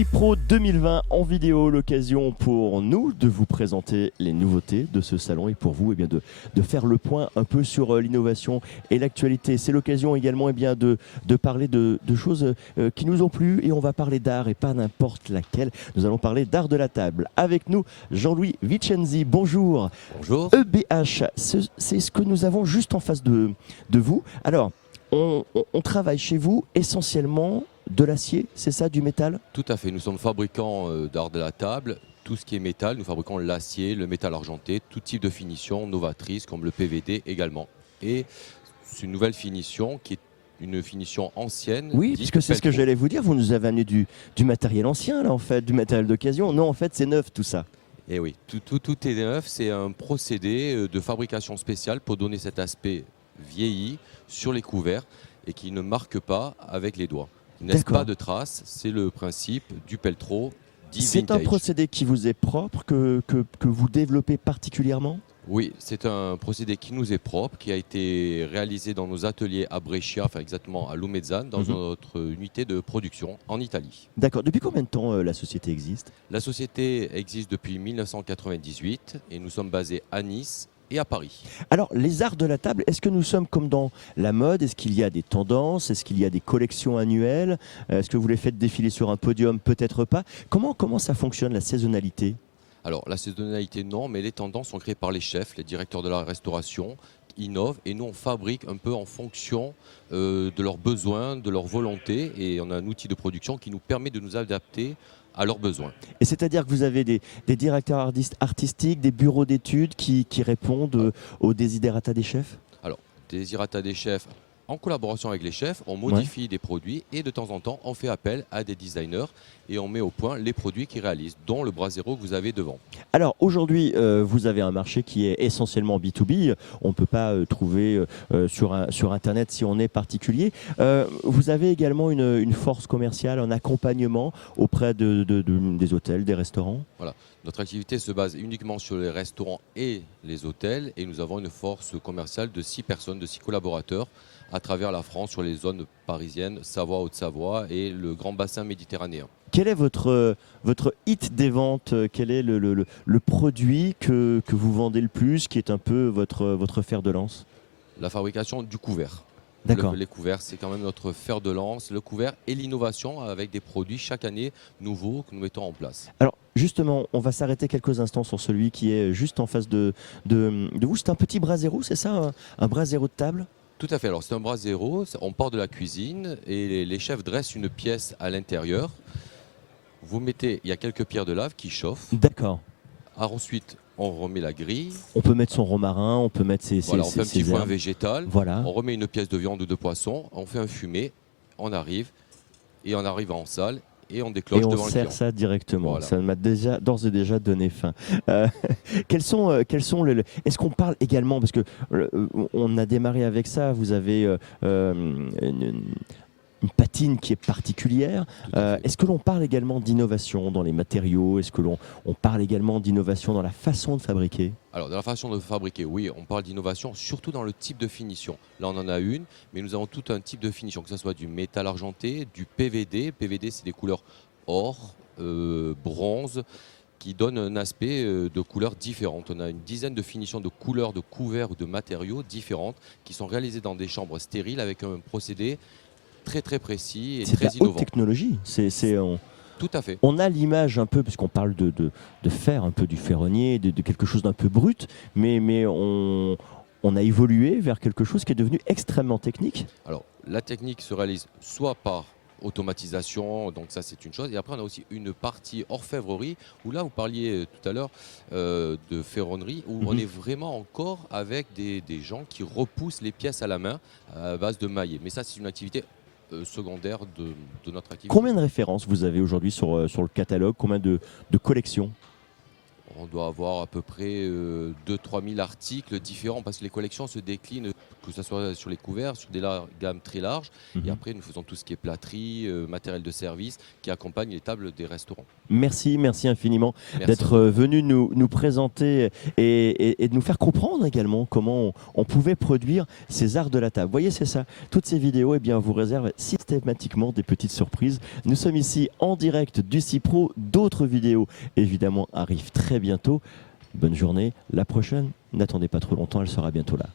Cipro 2020 en vidéo, l'occasion pour nous de vous présenter les nouveautés de ce salon et pour vous de faire le point un peu sur l'innovation et l'actualité. C'est l'occasion également de parler de choses qui nous ont plu et on va parler d'art et pas n'importe laquelle. Nous allons parler d'art de la table. Avec nous, Jean-Louis Vicenzi. Bonjour. Bonjour. EBH, c'est ce que nous avons juste en face de vous. Alors, on travaille chez vous essentiellement de l'acier, c'est ça, du métal? Tout à fait, nous sommes fabricants d'art de la table. Tout ce qui est métal, nous fabriquons l'acier, le métal argenté, tout type de finition novatrice comme le PVD également. Et c'est une nouvelle finition qui est une finition ancienne. Oui, puisque c'est ce que j'allais vous dire, vous nous avez amené du matériel ancien là en fait, du matériel d'occasion. Non, en fait c'est neuf tout ça. Et oui, tout est neuf, c'est un procédé de fabrication spéciale pour donner cet aspect vieilli sur les couverts et qui ne marque pas avec les doigts. Il ne laisse pas de traces, c'est le principe du pelletreau dit vintage. C'est un procédé qui vous est propre, que vous développez particulièrement? Oui, c'est un procédé qui nous est propre, qui a été réalisé dans nos ateliers à Brescia, enfin exactement à Lumezzane, dans notre unité de production en Italie. D'accord. Depuis combien de temps la société existe? La société existe depuis 1998 et nous sommes basés à Nice et à Paris. Alors, les arts de la table, est-ce que nous sommes comme dans la mode? Est-ce qu'il y a des tendances? Est-ce qu'il y a des collections annuelles? Est-ce que vous les faites défiler sur un podium? Peut-être pas. Comment ça fonctionne, la saisonnalité? Alors, la saisonnalité, non, mais les tendances sont créées par les chefs, les directeurs de la restauration, qui innovent, et nous, on fabrique un peu en fonction de leurs besoins, de leur volonté, et on a un outil de production qui nous permet de nous adapter à leurs besoins. Et c'est-à-dire que vous avez des directeurs artistiques, des bureaux d'études qui répondent aux desiderata des chefs? Alors, desiderata des chefs, en collaboration avec les chefs, on modifie des produits et de temps en temps, on fait appel à des designers et on met au point les produits qu'ils réalisent, dont le Brasero que vous avez devant. Alors aujourd'hui, vous avez un marché qui est essentiellement B2B. On ne peut pas trouver sur Internet si on est particulier. Vous avez également une force commerciale, un accompagnement auprès des hôtels, des restaurants? Voilà. Notre activité se base uniquement sur les restaurants et les hôtels et nous avons une force commerciale de 6 personnes, de 6 collaborateurs à travers la France sur les zones parisiennes, Savoie, Haute-Savoie et le grand bassin méditerranéen. Quel est votre hit des ventes? Quel est le produit que vous vendez le plus, qui est un peu votre fer de lance? La fabrication du couvert. D'accord. Les couverts, c'est quand même notre fer de lance, le couvert et l'innovation avec des produits chaque année nouveaux que nous mettons en place. Alors justement, on va s'arrêter quelques instants sur celui qui est juste en face de vous. C'est un petit Brasero, c'est ça, un Brasero de table? Tout à fait, alors c'est un Brasero, on part de la cuisine et les chefs dressent une pièce à l'intérieur. Vous mettez, il y a quelques pierres de lave qui chauffent. D'accord. Alors ensuite, on remet la grille. On peut mettre son romarin, on peut mettre ses Voilà, on fait un petit foin herbes végétal. Voilà. On remet une pièce de viande ou de poisson, on fait un fumé, on arrive en salle et on déclenche devant le client. Et on sert ça directement. Voilà. Ça m'a d'ores et déjà donné faim. Quels sont Est-ce qu'on parle également, parce que on a démarré avec ça, vous avez une patine qui est particulière. Est-ce que l'on parle également d'innovation dans les matériaux? Est-ce que l'on parle également d'innovation dans la façon de fabriquer? Alors, dans la façon de fabriquer, oui, on parle d'innovation, surtout dans le type de finition. Là, on en a une, mais nous avons tout un type de finition, que ce soit du métal argenté, du PVD. PVD, c'est des couleurs or, bronze, qui donnent un aspect de couleurs différentes. On a une dizaine de finitions de couleurs, de couverts ou de matériaux différentes qui sont réalisées dans des chambres stériles avec un procédé très très précis et très innovant. C'est de la haute technologie. Tout à fait. On a l'image un peu, puisqu'on parle de fer, un peu du ferronnier, de quelque chose d'un peu brut, mais on a évolué vers quelque chose qui est devenu extrêmement technique. Alors, la technique se réalise soit par automatisation, donc ça c'est une chose, et après on a aussi une partie orfèvrerie, où là vous parliez tout à l'heure de ferronnerie, où on est vraiment encore avec des gens qui repoussent les pièces à la main à base de maillet. Mais ça c'est une activité secondaire de notre activité. Combien de références vous avez aujourd'hui sur le catalogue? Combien de collections? On doit avoir à peu près 2 000 à 3 000 articles différents parce que les collections se déclinent que ce soit sur les couverts, sur des gammes très larges. Mhm. Et après, nous faisons tout ce qui est plâterie, matériel de service qui accompagne les tables des restaurants. Merci, merci infiniment Merci d'être à vous. venu nous présenter et de nous faire comprendre également comment on pouvait produire ces arts de la table. Vous voyez, c'est ça. Toutes ces vidéos, eh bien, vous réservent systématiquement des petites surprises. Nous sommes ici en direct du CIPRO. D'autres vidéos, évidemment, arrivent très bientôt. Bonne journée. La prochaine, n'attendez pas trop longtemps, elle sera bientôt là.